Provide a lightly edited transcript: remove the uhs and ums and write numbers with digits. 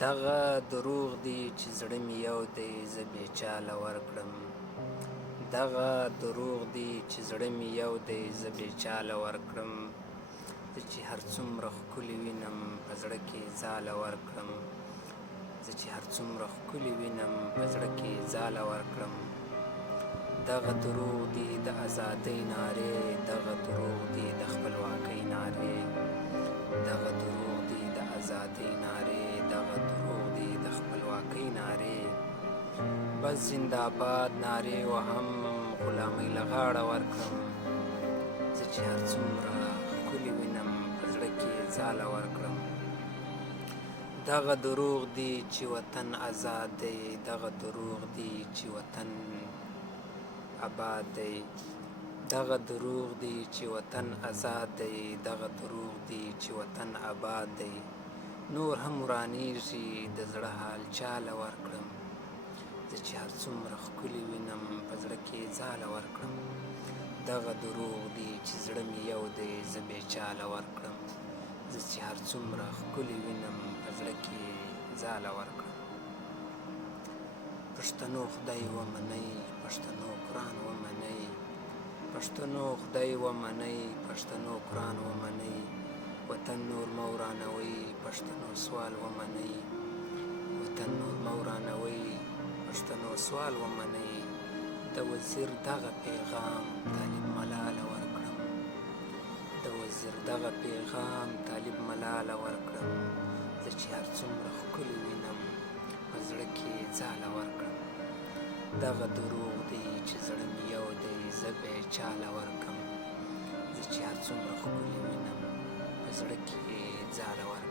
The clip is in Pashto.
دغه دروغ دي چې زړه مې یو دی زه بې چاله ورکړم. دغه دروغ دي چې زړه مې یو دی زه بې چاله ورکړم. زه چې هر څومره ښکلي وینم په زړه کې ځاله ورکړم. زه چې هر څومره ښکلي وینم په زړه کې ځاله ورکړم. دغه دروغ دي د ازادۍ نارې، دغه دروغ دي د خپلواکۍ نارې، دغه دروغ دي د ازادۍ نارې، دغه دروغ دي د خپلواکۍ نارې. بس زنده‌باد نارې وهم غلامۍ له غاړه ورکړم. زه چې هر څومره ښکلي وینم په زړه کې ځاله ورکړم. دغه دروغ دي چې وطن آزاد دی، دغه دروغ دي چې وطن آباد دی، دغه دروغ دي چې وطن آزاد دی، دغه دروغ دي چې وطن آباد دی. نور هم ورانیږي د زړه حال چاله ورکړم. زه چې هر څومره ښکلي وینم په زړه کې ځاله ورکړم. دغه دروغ دي چې زړه مې یو دی زه بې چاله ورکړم. زه چې هر څومره ښکلي وینم په زړه کې ځاله ورکړم. پښتنو خدای ومنئ، پښتنو قرآن ومنئ، پښتنو خدای ومنئ، پښتنو قرآن ومنئ. وطن نور مه ورانوئ، پښتنو سوال ومنئ، وطن نور مه ورانوئ، پښتنو سوال ومنئ. د وزیر دغه پیغام طالب ملاله ورکړم. د وزیر دغه پیغام طالب ملاله ورکړم. زه چې هر څومره ښکلي وینم په زړه کې ځاله ورکړم. دغه دروغ دي چې زړه مې یو دی زه بې چاله ورکړم. زه چې هر څومره ښکلي وینم په زړه کې ځاله ورکړم.